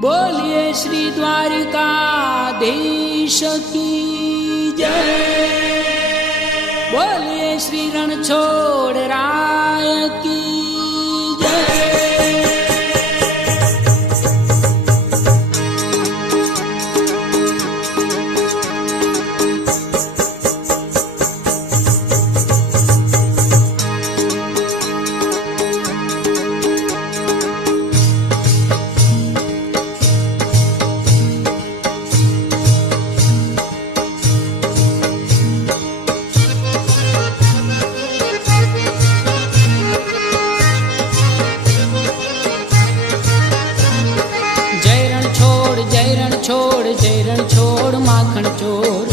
बोलिए श्री द्वारिकाधीश की जय। बोलिए श्री रणछोड़ राय की जय। जय रणछोड़ माखण चोर।